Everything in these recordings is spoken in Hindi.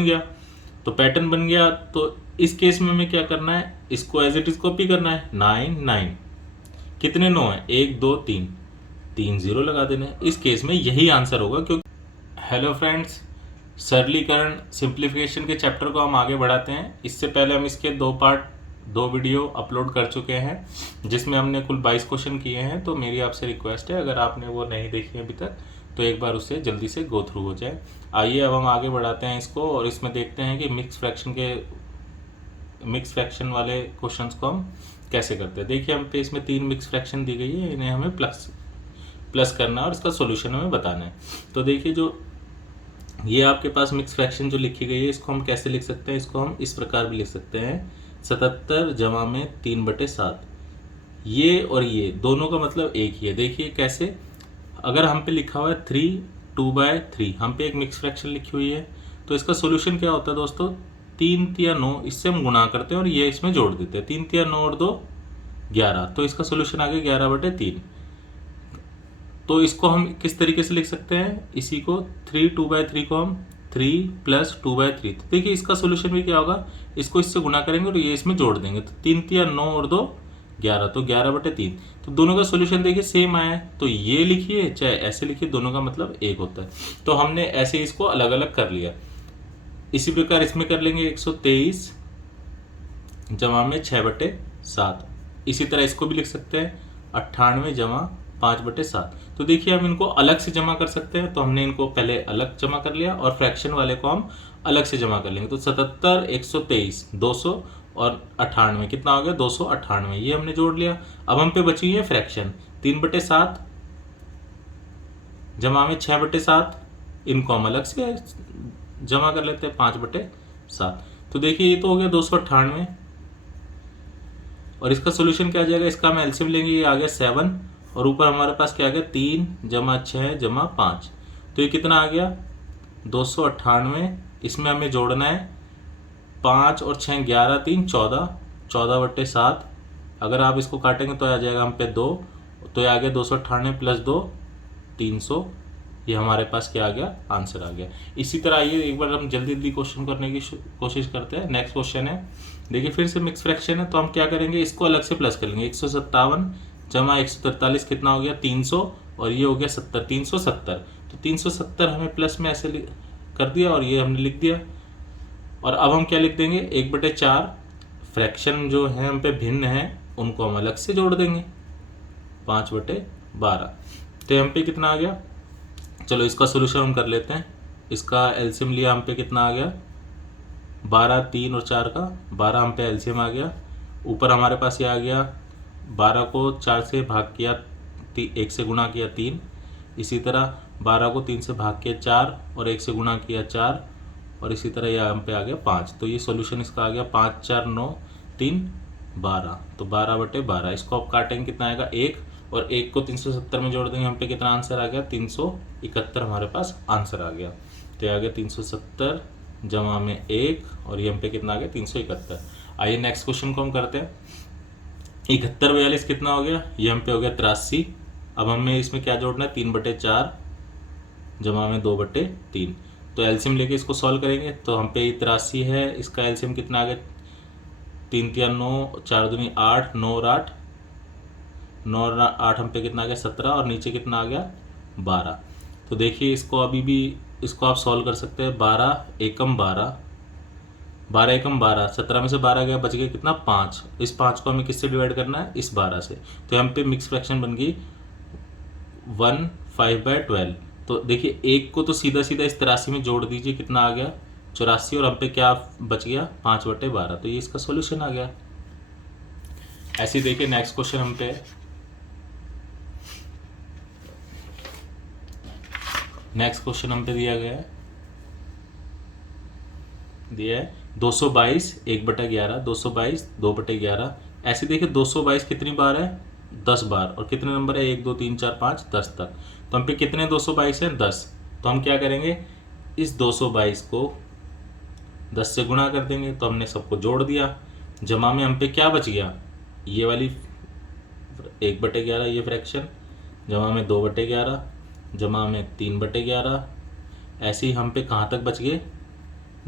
बन गया। तो पैटर्न बन गया, तो इस केस में हमें क्या करना है, इसको एज इट इज कॉपी करना है। 9 9 कितने 9 है, 1 2 3, 3 0 लगा देना है। इस केस में यही आंसर होगा क्योंकि हेलो फ्रेंड्स, सरलीकरण सिंप्लीफिकेशन के चैप्टर को हम आगे बढ़ाते हैं। इससे पहले हम इसके दो वीडियो अपलोड कर चुके हैं जिसमें हमने कुल 22 क्वेश्चन किए हैं। तो मेरी आपसे रिक्वेस्ट है, अगर आपने वो नहीं देखी अभी तक तो एक बार उससे जल्दी से गो थ्रू हो जाए। आइए अब हम आगे बढ़ाते हैं इसको, और इसमें देखते हैं कि मिक्स फ्रैक्शन वाले क्वेश्चंस को हम कैसे करते हैं। देखिए हम पे इसमें 3 मिक्स फ्रैक्शन दी गई है, इन्हें हमें प्लस करना है और इसका सोल्यूशन हमें बताना है। तो देखिए जो ये आपके पास मिक्स फ्रैक्शन जो लिखी गई है, इसको हम कैसे लिख सकते हैं, इसको हम इस प्रकार भी लिख सकते हैं 77 जमा में 3/7। ये और ये दोनों का मतलब एक ही है। देखिए कैसे, अगर हम पे लिखा हुआ है 3 2/3, हम पे एक मिक्स फ्रैक्शन लिखी हुई है, तो इसका सोल्यूशन क्या होता है दोस्तों, 3 3 9, इससे हम गुणा करते हैं और ये इसमें जोड़ देते हैं। 3 3 9 और 2 11, तो इसका सोल्यूशन आ गया 11/3। तो इसको हम किस तरीके से लिख सकते हैं, इसी को 3 2/3 को हम 3 + 2/3। तो देखिए इसका सोल्यूशन भी क्या होगा, इसको इससे गुणा करेंगे और ये इसमें जोड़ देंगे। तो 3 3 9 और 2 11, तो 11/3। तो दोनों का सोल्यूशन देखिए सेम आया है, तो ये लिखिए चाहे ऐसे लिखिए, दोनों का मतलब एक होता है। तो हमने ऐसे इसको अलग अलग कर लिया। इसी प्रकार इसमें कर लेंगे 123 जमा में 6/7। इसी तरह इसको भी लिख सकते हैं 98 जमा 5/7। तो देखिए हम इनको अलग से जमा कर सकते हैं, तो हमने इनको पहले अलग जमा कर लिया और फ्रैक्शन वाले को हम अलग से जमा कर लेंगे। तो 77 123 200 और 98 कितना हो गया 298, ये हमने जोड़ लिया। अब हम पे बची है फ्रैक्शन 3/7 जमा में 6/7, इनको हम अलग से जमा कर लेते हैं 5/7। तो देखिए ये तो हो गया 298, और इसका सोल्यूशन क्या आ जाएगा, इसका हम एलसीएम लेंगे, ये आ गया 7, और ऊपर हमारे पास क्या आ गया 3 जमा 6 जमा 5, तो ये कितना आ गया 298। इसमें हमें जोड़ना है 5 और 6 11 3 14, 14/7। अगर आप इसको काटेंगे तो आ जाएगा हम पे 2, तो ये आ गया 298 + 2 300। ये हमारे पास क्या आ गया, आंसर आ गया। इसी तरह आइए एक बार हम जल्दी जल्दी क्वेश्चन करने की कोशिश करते हैं। नेक्स्ट क्वेश्चन है, देखिए फिर से मिक्स फ्रैक्शन है, तो हम क्या करेंगे, इसको अलग से प्लस कर लेंगे। 157 जमा 143 कितना हो गया 300, और ये हो गया 70, 370। तो 370 हमें प्लस में ऐसे कर दिया और ये हमने लिख दिया। और अब हम क्या लिख देंगे 1/4, फ्रैक्शन जो है हम पे भिन्न है उनको हम अलग से जोड़ देंगे 5/12। तो हम पे कितना आ गया, चलो इसका सोल्यूशन हम कर लेते हैं। इसका एलसीएम लिया, हम पे कितना आ गया 12, 3 और 4 का 12 हम पे एलसीएम आ गया। ऊपर हमारे पास ये आ गया 12 को 4 से भाग किया, 1 से गुणा किया 3। इसी तरह 12 को 3 से भाग किया 4 और 1 से गुणा किया 4, और इसी तरह यह हम पे आ गया 5। तो ये सोल्यूशन इसका आ गया 5 4 9 3 12, तो 12/12। इसको आप काटेंगे कितना आएगा 1, और 1 को 370 में जोड़ देंगे, हम पे कितना आंसर आ गया 371 हमारे पास आंसर आ गया। तो ये आ गया 370 जमा में 1, और ये हम पे कितना आ गया 371। आइए नेक्स्ट क्वेश्चन को हम करते हैं। 71 42 कितना हो गया, ये हम पे हो गया 83। अब हमें इसमें क्या जोड़ना है 3/4 जमा में 2/3। तो एलसीएम लेके इसको सॉल्व करेंगे, तो हम पे 83 है, इसका एलसीएम कितना आ गया 3 3 9 4 दूनी 8, 9 और 8, 9 और 8 हम पे कितना आ गया 17, और नीचे कितना आ गया 12। तो देखिए इसको अभी भी इसको आप सॉल्व कर सकते हैं। 12 एकम 12, 12 एकम 12, 17 में से 12 गया, बच गया कितना 5। इस 5 को हमें किससे डिवाइड करना है, इस 12 से। तो हम पे मिक्स फ्रैक्शन बन गई 1 5/12। तो देखिए एक को तो सीधा सीधा इस 83 में जोड़ दीजिए, कितना आ गया 84, और हम पे क्या बच गया 5/12। तो ये इसका सोल्यूशन आ गया। ऐसे ही देखिए नेक्स्ट क्वेश्चन हम पे दिया गया है, 222 1/11, 222 2/11। ऐसे देखिए 222 कितनी बार है 10 बार, और कितने नंबर है 1 2 3 4 5 10 तक। तो हम पे कितने 222 हैं 10। तो हम क्या करेंगे, इस 222 को 10 से गुणा कर देंगे, तो हमने सबको जोड़ दिया। जमा में हम पे क्या बच गया, ये वाली 1/11 ये फ्रैक्शन, जमा में 2/11, जमा में 3/11। ऐसे ही हम पे कहाँ तक बच गए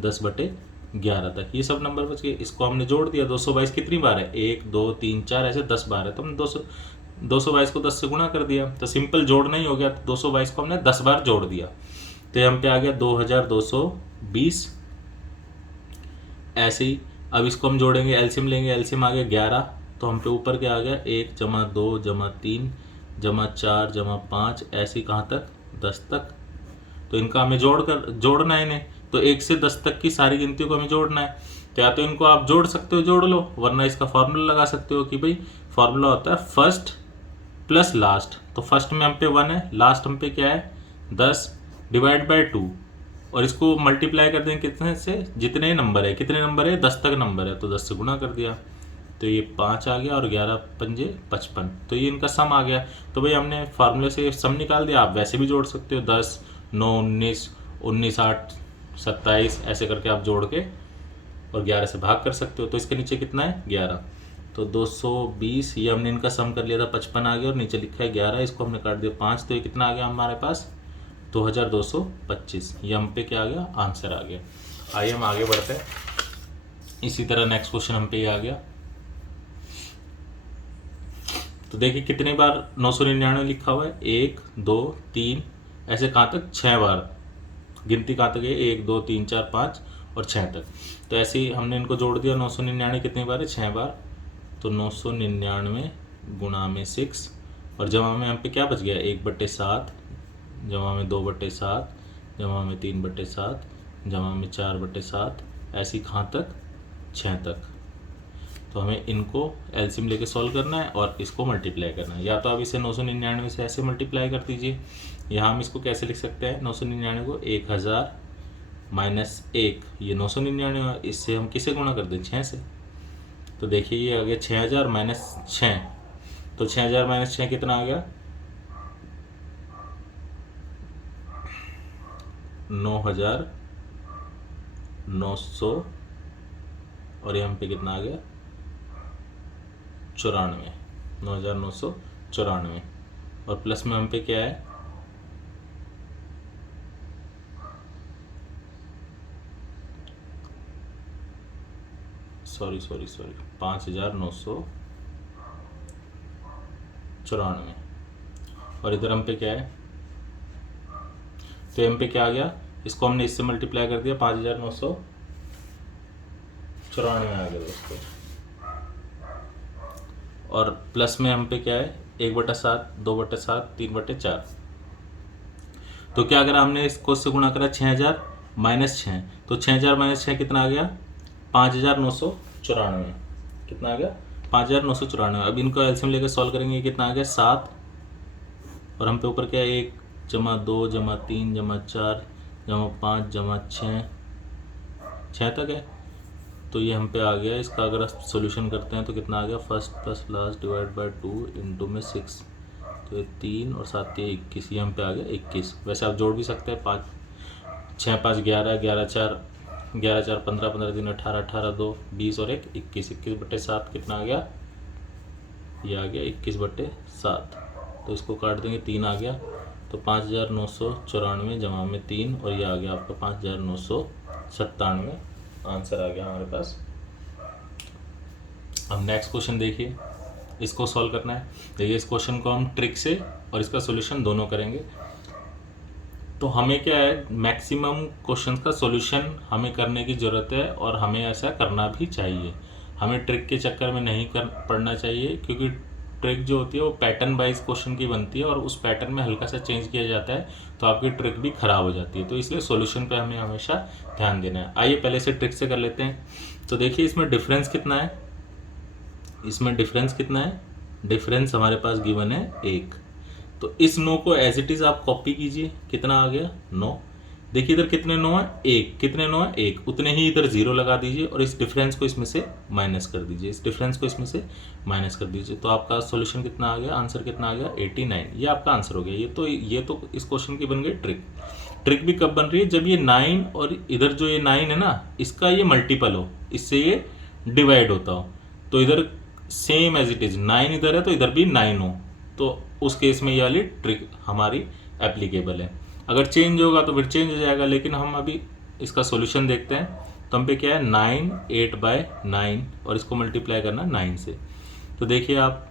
10/11 तक ये सब नंबर बच गए। इसको हमने जोड़ दिया। 222 कितनी बार है? 1 2 3 4 ऐसे 10 बार है, तो हमने 222 को 10 से गुणा कर दिया, तो सिंपल जोड़ना ही हो गया। तो 222 को हमने 10 बार जोड़ दिया, तो यहाँ पे आ गया 2220। ऐसे ही अब इसको हम जोड़ेंगे, एलसीएम लेंगे, एलसीएम आ गया 11, तो हम पे ऊपर क्या आ गया 1 जमा 2 जमा 3 जमा 4 जमा 5, ऐसे ही कहाँ तक? 10 तक। तो इनका हमें जोड़ना है इन्हें, तो 1 से 10 तक की सारी गिनतियों को हमें जोड़ना है। तो या तो इनको आप जोड़ सकते हो, जोड़ लो, वरना इसका फॉर्मूला लगा सकते हो कि भाई फॉर्मूला होता है फर्स्ट प्लस लास्ट। तो फर्स्ट में हम पे 1 है, लास्ट हम पे क्या है 10, डिवाइड बाय 2, और इसको मल्टीप्लाई कर देंगे कितने से? जितने नंबर है, कितने नंबर है? 10 तक नंबर है, तो 10 से गुणा कर दिया, तो ये 5 आ गया, और 11 पंजे 55, तो ये इनका सम आ गया। तो भाई हमने फार्मूले से सम निकाल दिया। आप वैसे भी जोड़ सकते हो, 10 9 19 19 8 27 ऐसे करके आप जोड़ के और 11 से भाग कर सकते हो। तो इसके नीचे कितना है? 11। तो 220 ये हमने इनका सम कर लिया था, 55 आ गया, और नीचे लिखा है 11, इसको हमने काट दिया 5, तो ये कितना आ गया हमारे पास? 2225। ये हम पे क्या आ गया? आंसर आ गया। आइए हम आगे बढ़ते हैं। इसी तरह नेक्स्ट क्वेश्चन हम पे ये आ गया। तो देखिए कितनी बार 999 लिखा हुआ है? 1 2 3 ऐसे कहाँ तक? 6 बार। गिनती कहाँ तक है? 1 2 3 4 5 और 6 तक। तो ऐसे ही हमने इनको जोड़ दिया। 999 कितनी बार है? 6 बार। तो 999 गुणा में 6, और जमा में हम पे क्या बच गया? 1/7, जमा में 2/7, जमा में 3/7, जमा में 4/7, ऐसी कहाँ तक? 6 तक। तो हमें इनको एलसीएम लेके सॉल्व करना है और इसको मल्टीप्लाई करना है। या तो आप इसे 999 से ऐसे मल्टीप्लाई कर दीजिए। यहाँ हम इसको कैसे लिख सकते हैं? 999 को 1000 माइनस 1, ये 999, इससे हम किसे गुणा कर दें? 6 से। तो देखिए ये आ गया 6000 माइनस 6, तो 6000 माइनस 6 कितना आ गया? 9900, और ये हम पे कितना आ गया? 94, 9994, और प्लस में हम पे क्या है? सॉरी 5994, और इधर हम पे क्या है? तो हम पे क्या आ गया? इसको हमने इससे मल्टीप्लाई कर दिया, 5994 आ गया दोस्तों, और प्लस में हम पे क्या है? 1/7 2/7 3/4। तो क्या अगर हमने इसको से गुणा करा 6000 माइनस 6, तो 6000 माइनस 6 कितना आ गया? 5994। कितना आ गया? 5994। अब इनको एलसीएम लेकर सॉल्व करेंगे, कितना आ गया? 7, और हम पे ऊपर क्या है? 1 जमा 2 जमा 3 जमा 4 जमा 5 जमा 6 तक है। तो ये हम पे आ गया। इसका अगर सॉल्यूशन करते हैं तो कितना आ गया? First plus last divide by 2 into में 6, तो ये 3 और 7 ये 21, ये हम पे आ गया 21। वैसे आप जोड़ भी सकते हैं, 5 6 5 11 11 4 11 4 15 15 3 18 18 2 20 और 1 21, 21/7 कितना आ गया? ये आ गया 21/7। तो इसको काट देंगे, 3 आ गया, तो 5994 जमा में 3, और ये आ गया आपका 5997। आंसर आ गया हमारे पास। अब नेक्स्ट क्वेश्चन देखिए, इसको सॉल्व करना है। देखिए इस क्वेश्चन को हम ट्रिक से और इसका सॉल्यूशन दोनों करेंगे। तो हमें क्या है, मैक्सिमम क्वेश्चंस का सॉल्यूशन हमें करने की ज़रूरत है, और हमें ऐसा करना भी चाहिए। हमें ट्रिक के चक्कर में नहीं पड़ना चाहिए, क्योंकि ट्रिक जो होती है वो पैटर्न वाइज क्वेश्चन की बनती है, और उस पैटर्न में हल्का सा चेंज किया जाता है तो आपकी ट्रिक भी ख़राब हो जाती है। तो इसलिए सॉल्यूशन पे हमें हमेशा ध्यान देना है। आइए पहले से ट्रिक से कर लेते हैं। तो देखिए इसमें डिफरेंस कितना है? डिफरेंस हमारे पास गिवन है 1। तो इस 9 को एज इट इज़ आप कॉपी कीजिए। कितना आ गया? 9। देखिए इधर कितने 9 है? 1। कितने 9 है? 1। उतने ही इधर 0 लगा दीजिए, और इस डिफरेंस को इसमें से माइनस कर दीजिए। तो आपका सॉल्यूशन कितना आ गया? आंसर कितना आ गया? 89। ये आपका आंसर हो गया। ये तो इस क्वेश्चन की बन गई ट्रिक भी कब बन रही है? जब ये 9 और इधर जो ये 9 है ना, इसका ये मल्टीपल हो, इससे ये डिवाइड होता हो। तो इधर सेम एज इट इज 9 इधर है, तो इधर भी 9 हो, तो उस केस में ये वाली ट्रिक हमारी एप्लीकेबल है। अगर चेंज होगा तो फिर चेंज हो जाएगा, लेकिन हम अभी इसका सॉल्यूशन देखते हैं। तो हम पे क्या है 9 8/9 और इसको मल्टीप्लाई करना 9 से। तो देखिए आप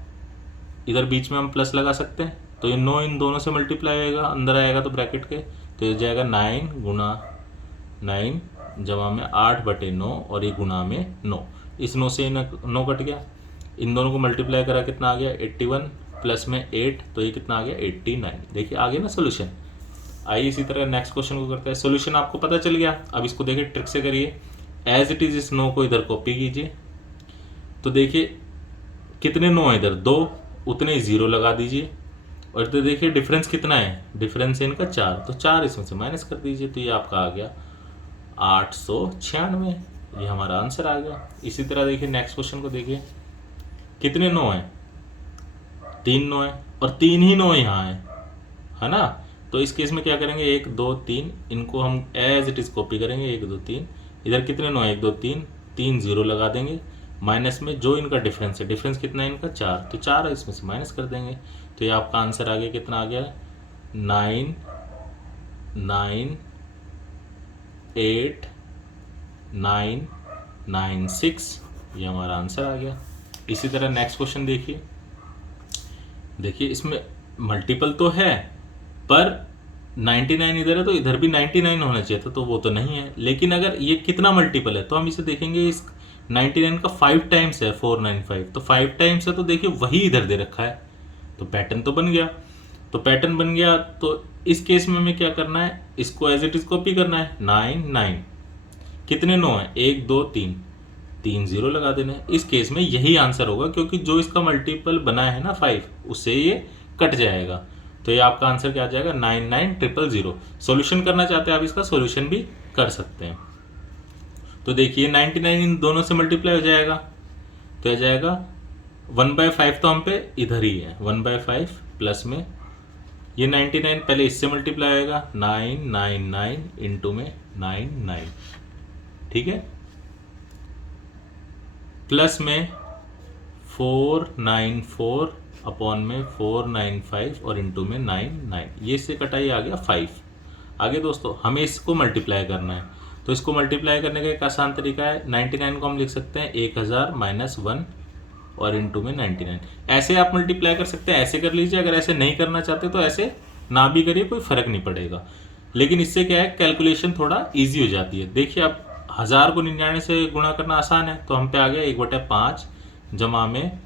इधर बीच में हम प्लस लगा सकते हैं, तो ये 9 इन दोनों से मल्टीप्लाई होएगा, अंदर आएगा तो ब्रैकेट के, तो ये जाएगा 9 गुना 9 जमा में 8/9 और ये गुना में 9। इस 9 से 9 कट गया, इन दोनों को मल्टीप्लाई करा कितना आ गया 81 प्लस में 8, तो ये कितना आ गया 89। देखिए आ गया ना सोल्यूशन। आइए इसी तरह नेक्स्ट क्वेश्चन को करते हैं। सोल्यूशन आपको पता चल गया, अब इसको देखिए ट्रिक से करिए। एज इट इज इस 9 को इधर कॉपी कीजिए। तो देखिए कितने 9 है इधर 2, उतने ही 0 लगा दीजिए। और तो देखिए डिफरेंस कितना है, डिफरेंस है इनका 4, तो 4 इसमें से माइनस कर दीजिए, तो ये आपका आ गया 896। ये हमारा आंसर आ गया। इसी तरह देखिए नेक्स्ट क्वेश्चन को देखिए, कितने 9 है 3 9 है और 3 ही 9 यहाँ है ना। तो इस केस में क्या करेंगे 1 2 3 इनको हम एज इट इज कॉपी करेंगे 1 2 3। इधर कितने 9 है 1 2 3, 3 0 लगा देंगे, माइनस में जो इनका डिफरेंस है, डिफरेंस कितना है इनका 4, तो 4 है इसमें से माइनस कर देंगे। तो ये आपका आंसर आ गया, कितना आ गया 9 9 8 9 9 6। ये हमारा आंसर आ गया। इसी तरह नेक्स्ट क्वेश्चन देखिए। देखिए इसमें मल्टीपल तो है पर 99 इधर है तो इधर भी 99 होना चाहिए था, तो वो तो नहीं है। लेकिन अगर ये कितना मल्टीपल है तो हम इसे देखेंगे, इस 99 का 5 टाइम्स है 495, तो 5 टाइम्स है तो देखिए वही इधर दे रखा है, तो पैटर्न तो बन गया। तो पैटर्न बन गया तो इस केस में हमें क्या करना है, इसको एज इट इज कॉपी करना है 9 9। कितने 9 है 1 2 3, 3 0 लगा देना है। इस केस में यही आंसर होगा क्योंकि जो इसका मल्टीपल बना है ना 5, उससे ये कट जाएगा। तो ये आपका आंसर क्या आ जाएगा 99000। सॉल्यूशन करना चाहते हैं आप, इसका सॉल्यूशन भी कर सकते हैं। तो देखिए 99 इन दोनों से मल्टीप्लाई हो जाएगा, तो आ जाएगा 1/5, तो हम पे इधर ही है 1/5 प्लस में ये 99 पहले इससे मल्टीप्लाई होगा 999 इंटू में 99, ठीक है, प्लस में 494 अपॉन में 495 और इंटू में 99। ये इससे कटाई आ गया 5। आगे दोस्तों हमें इसको मल्टीप्लाई करना है, तो इसको मल्टीप्लाई करने का एक आसान तरीका है, 99 को हम लिख सकते हैं 1000 माइनस 1 और इंटू में 99। ऐसे आप मल्टीप्लाई कर सकते हैं, ऐसे कर लीजिए। अगर ऐसे नहीं करना चाहते तो ऐसे ना भी करिए, कोई फ़र्क नहीं पड़ेगा। लेकिन इससे क्या है कैलकुलेशन थोड़ा ईजी हो जाती है। देखिए आप 1000 को 99 से गुणा करना आसान है, तो हम पे आ गया 1/5 जमा में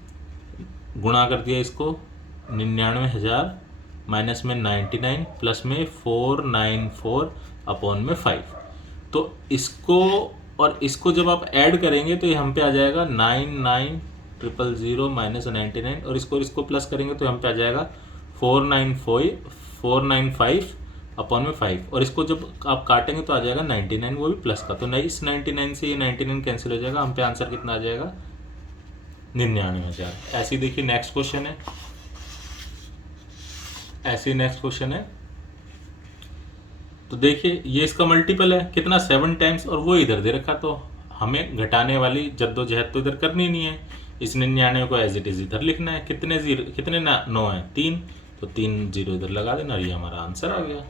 गुणा कर दिया इसको 99,000 माइनस में 99 प्लस में 494 अपॉन में 5। तो इसको और इसको जब आप ऐड करेंगे तो ये हम पे आ जाएगा 99,000 माइनस 99 और इसको प्लस करेंगे तो हम पे आ जाएगा 495 अपॉन में 5 और इसको जब आप काटेंगे तो आ जाएगा 99, वो भी प्लस का। तो इस 99 से ये 99 कैंसिल हो जाएगा, हम पे आंसर कितना आ जाएगा 99,000। ऐसे ही देखिए नेक्स्ट क्वेश्चन है, ऐसे ही नेक्स्ट क्वेश्चन है। तो देखिए ये इसका मल्टीपल है कितना 7 टाइम्स और वो इधर दे रखा, तो हमें घटाने वाली जद्दोजहद तो इधर करनी नहीं है। इस 99 को एज इट इज इधर लिखना है। कितने 9 है 3, तो 3 0 इधर लगा देना और ये हमारा आंसर आ गया।